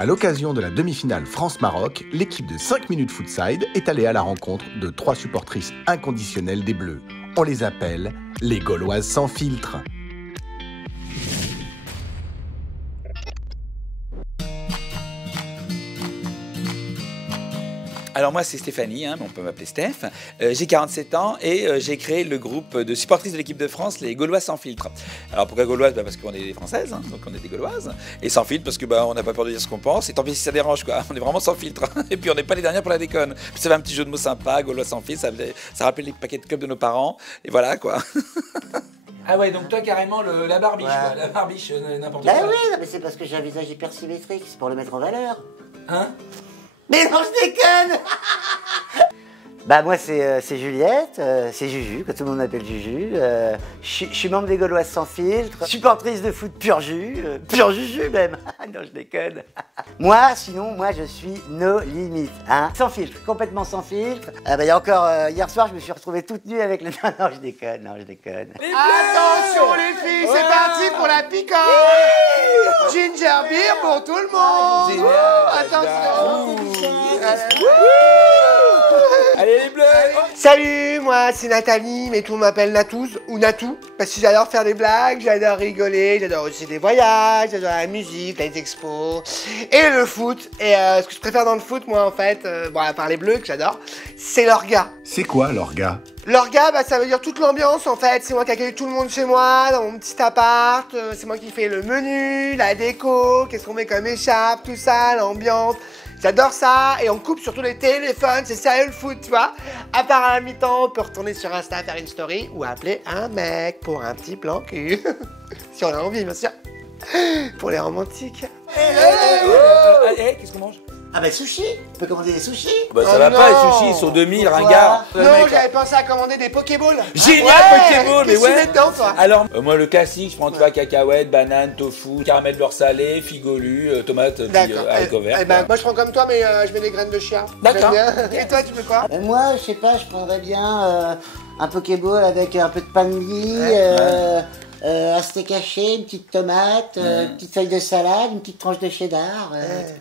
À l'occasion de la demi-finale France-Maroc, l'équipe de 5 minutes Footside est allée à la rencontre de 3 supportrices inconditionnelles des Bleus. On les appelle les Gauloises sans filtre. Alors moi c'est Stéphanie, mais on peut m'appeler Steph. J'ai 47 ans et j'ai créé le groupe de supportrices de l'équipe de France, les Gauloises sans filtre. Alors pourquoi Gauloises? Parce qu'on est des Françaises, donc on est des Gauloises. Et sans filtre parce que on n'a pas peur de dire ce qu'on pense. Et tant pis si ça dérange quoi, on est vraiment sans filtre. Et puis on n'est pas les dernières pour la déconne. Puis ça fait un petit jeu de mots sympa, Gauloises sans filtre, ça rappelle les paquets de clubs de nos parents. Et voilà quoi. Ah ouais, donc toi carrément la barbiche, quoi. La barbiche, n'importe quoi. Bah oui, non, mais c'est parce que j'ai un visage hypersymétrique, c'est pour le mettre en valeur. Hein? Mais non, je déconne. Bah moi c'est Juliette, c'est Juju, que tout le monde m'appelle Juju. Je suis membre des Gauloises sans filtre, supportrice de foot pur jus, pur Juju même. Non, je déconne. Moi je suis no limites, hein. Sans filtre, complètement sans filtre. Il y a encore hier soir, je me suis retrouvé toute nue avec le. Non, je déconne. Attention les filles, c'est parti pour la picole. Ginger beer pour tout le monde. Attention. Allez les Bleus! Salut, moi c'est Nathalie, mais tout le monde m'appelle Natouz ou Natou, parce que j'adore faire des blagues, j'adore rigoler, j'adore aussi les voyages, j'adore la musique, les expos et le foot. Et ce que je préfère dans le foot, moi en fait, à part les Bleus que j'adore, c'est l'orga. C'est quoi l'orga? L'orga, ça veut dire toute l'ambiance en fait. C'est moi qui accueille tout le monde chez moi, dans mon petit appart. C'est moi qui fais le menu, la déco, qu'est-ce qu'on met comme écharpe, tout ça, l'ambiance. J'adore ça, et on coupe surtout les téléphones, c'est sérieux le foot, tu vois. À part à la mi-temps, on peut retourner sur Insta, faire une story, ou appeler un mec pour un petit plan cul. Si on a envie, bien sûr. Pour les romantiques. Qu'est-ce qu'on mange? Ah bah sushi, on peut commander des sushis. Ça va pas, les sushis, ils sont 2000, ringard. Non, j'avais pensé à commander des Pokéballs. Génial, Pokéballs, mais ouais. Dedans, toi. Alors, moi le classique, je prends tu vois, cacahuètes, bananes, tofu, caramel beurre salé, figolu, tomates, puis haricots verts. Moi je prends comme toi, mais je mets des graines de chia. D'accord. Et toi, tu fais quoi? Moi, je sais pas, je prendrais bien un Pokéball avec un peu de pain de mie, un steak haché, une petite tomate, une petite feuille de salade, une petite tranche de cheddar,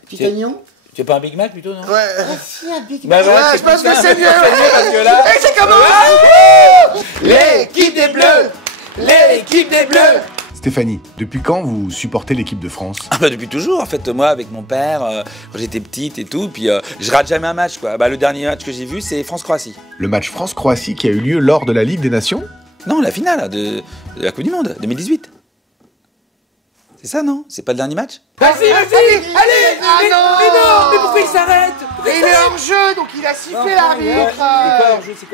petit oignon. Tu veux pas un Big Mac plutôt, non? Ouais. Ah si, un Big Mac. Je pense que c'est mieux. Parce que là... Et c'est comment? L'équipe des Bleus. L'équipe des Bleus. Stéphanie, depuis quand vous supportez l'équipe de France? Depuis toujours, en fait, moi, avec mon père, quand j'étais petite et tout, puis je rate jamais un match, quoi. Le dernier match que j'ai vu, c'est France-Croatie. Le match France-Croatie qui a eu lieu lors de la Ligue des Nations? Non, la finale de la Coupe du Monde, 2018. C'est ça, non? C'est pas le dernier match? Vas-y, allez. Mais non, mais pourquoi il s'arrête? Il est hors jeu, donc il a sifflé l'arbitre.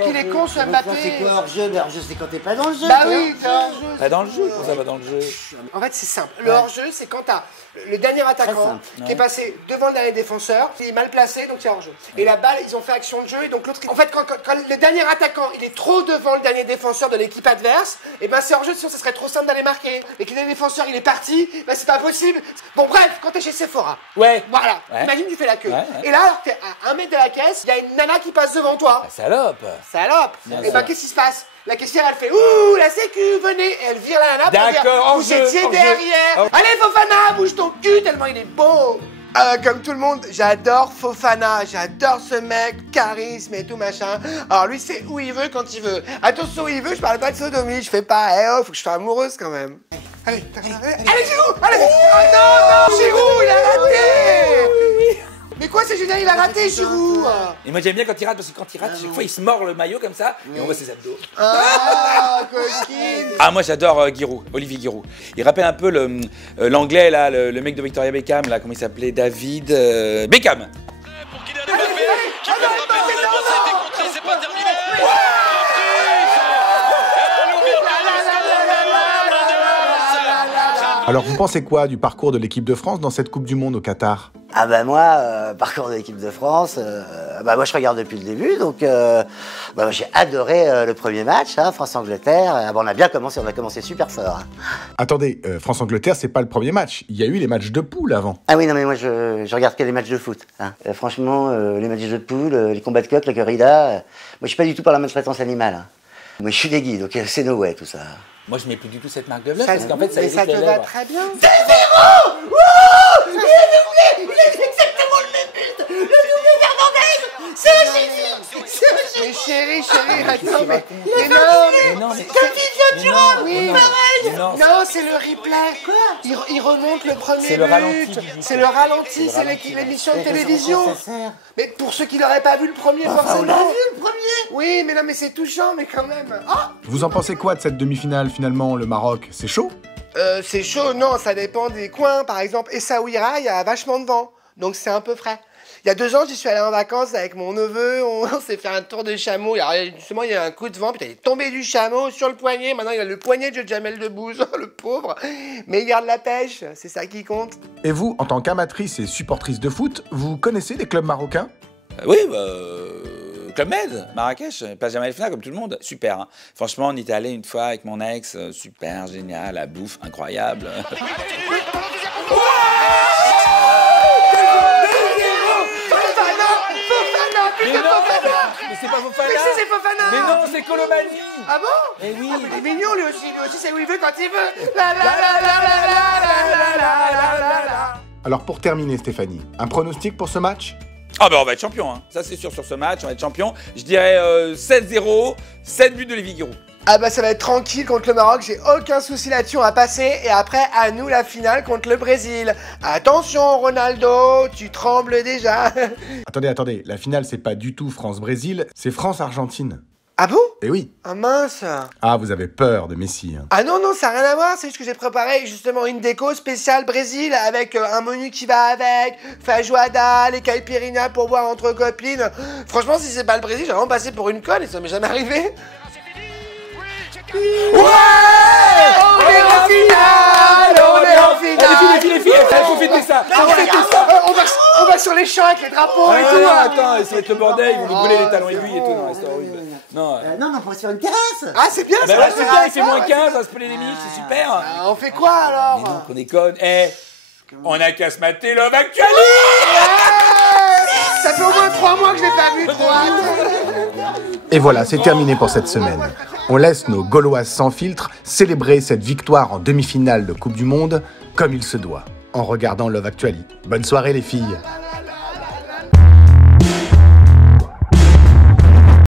Qu'il est con ce C'est Mbappé. quoi hors-jeu? Mais hors-jeu, c'est quand t'es pas dans le jeu. Bah toi. oui, t'es hors jeu. Pas dans le jeu, comment ça va dans le jeu? En fait, c'est simple. Le hors-jeu, c'est quand t'as le dernier attaquant qui est passé devant le dernier défenseur, il est mal placé, donc il y a hors-jeu. Et la balle, ils ont fait action de jeu, et donc l'autre. En fait, quand le dernier attaquant, il est trop devant le dernier défenseur de l'équipe adverse, et ben c'est hors-jeu, sinon ça serait trop simple d'aller marquer. Et que le dernier défenseur, il est parti, ben c'est pas possible. Bon, bref, quand t'es chez Sephora. Ouais. Voilà. Ouais. Imagine, tu fais la queue. Ouais. Et là, alors que t'es à 1 mètre de la caisse, il y a une nana qui passe devant toi. Salope! Salope. Bien Et ben sûr. qu'est-ce qui se passe? La caissière, elle fait ouh, la sécu, venez. Et elle vire la nana pour dire D'accord, vous hors-jeu, étiez hors-jeu. derrière. Allez Fofana, bouge ton cul tellement il est beau. Comme tout le monde, j'adore Fofana, j'adore ce mec, charisme et tout machin. Alors lui, c'est où il veut quand il veut. Attention où il veut, je parle pas de sodomie, je fais pas, faut que je sois amoureuse quand même. Allez, allez Giroud, allez. Oh non, Giroud, il a raté. Mais quoi, c'est génial, il a raté Giroud. Et moi j'aime bien quand il rate, parce que quand il rate, chaque fois il se mord le maillot comme ça, et on voit ses abdos. Ah, coquine. Ah, moi j'adore Giroud, Olivier Giroud. Il rappelle un peu l'anglais là, le mec de Victoria Beckham, là, comment il s'appelait, David Beckham. Pour Kylian Mbappé, qui peut frapper, cette défense a été contrée, c'est pas terminé. Alors vous pensez quoi du parcours de l'équipe de France dans cette Coupe du Monde au Qatar? Ah bah moi, parcours de l'équipe de France, moi je regarde depuis le début, donc j'ai adoré le premier match, France-Angleterre. On a bien commencé, on a commencé super fort. Attendez, France-Angleterre, c'est pas le premier match. Il y a eu les matchs de poule avant. Ah oui, non mais moi je regarde que les matchs de foot. Franchement, les matchs de poule, les combats de coq, la corrida, moi je suis pas du tout par la maltraitance animale. Moi, je suis des Guy, donc c'est no way tout ça. Moi, je mets plus du tout cette marque de bluff Ça, parce qu'en fait, ça mais évite ça te les va lèvres. très bien. Il est exactement le même but. Le doublé Fernandez. C'est un génie. Mais chérie, attends, mais Mais non, mais oui, mais non, non, c'est le replay. Il remonte le premier C'est le but. ralenti du but. C'est le ralenti, c'est ralenti. l'émission de télévision. Mais pour ceux qui n'auraient pas vu le premier, On forcément. l'a vu le premier. Oui, mais non, mais c'est touchant, mais quand même. Ah, Vous en pensez quoi de cette demi-finale finalement, le Maroc? C'est chaud? c'est chaud, non, ça dépend des coins. Par exemple, Essaouira, il y a vachement de vent, donc c'est un peu frais. Il y a 2 ans, j'y suis allé en vacances avec mon neveu, on s'est fait un tour de chameau. Alors, justement, il y a un coup de vent, puis il est tombé du chameau sur le poignet. Maintenant, il a le poignet de Jamel Debbouze, le pauvre. Mais il garde la pêche, c'est ça qui compte. Et vous, en tant qu'amatrice et supportrice de foot, vous connaissez des clubs marocains? Oui, Club Med, Marrakech, Place Jamal Fna, comme tout le monde. Super. Hein. Franchement, on y était allé une fois avec mon ex. Super, génial, la bouffe, incroyable. Mais c'est pas Fofana. Mais si, c'est Fofana. Mais non, c'est Colomani. Ah bon? Mais oui. Ah, mais il est mignon, lui aussi, c'est où il veut quand il veut. La la la la la la la la la la. Alors pour terminer, Stéphanie, un pronostic pour ce match? Ah ben on va être champion, hein. Ça c'est sûr sur ce match, on va être champion. Je dirais 7-0, 7 buts de Lévi Giroud. Ah bah ça va être tranquille contre le Maroc, j'ai aucun souci là-dessus, on va passer. Et après, à nous la finale contre le Brésil. Attention Ronaldo, tu trembles déjà. Attendez, la finale c'est pas du tout France-Brésil, c'est France-Argentine. Ah bon? Eh oui. Ah mince. Ah, vous avez peur de Messi. Hein. Ah non, ça n'a rien à voir, c'est juste que j'ai préparé justement une déco spéciale Brésil avec un menu qui va avec, feijoada, les caipirinhas pour boire entre copines. Franchement, si c'est pas le Brésil, j'ai vraiment passé pour une conne et ça m'est jamais arrivé. Ouais! On est en finale! On est en finale! Les filles, il faut fêter ça. On va sur les champs avec les drapeaux et tout! Ah, attends, ça va être le bordel, ils vont nous brûler les talons aiguilles et tout, non, c'est horrible. Non, Non, on pourrait se faire une terrasse. Ah, c'est bien ben ça! ouais, c'est bien, il fait moins 15, on va se peler les minutes, c'est super. Ah, on fait quoi alors? Mais non, qu'on déconne. Eh, on a qu'à se mater Love Actually. Ça fait au moins 3 mois que je l'ai pas vu, trop hâte. Et voilà, c'est terminé pour cette semaine. On laisse nos Gauloises sans filtre célébrer cette victoire en demi-finale de Coupe du Monde comme il se doit, en regardant Love Actually. Bonne soirée les filles.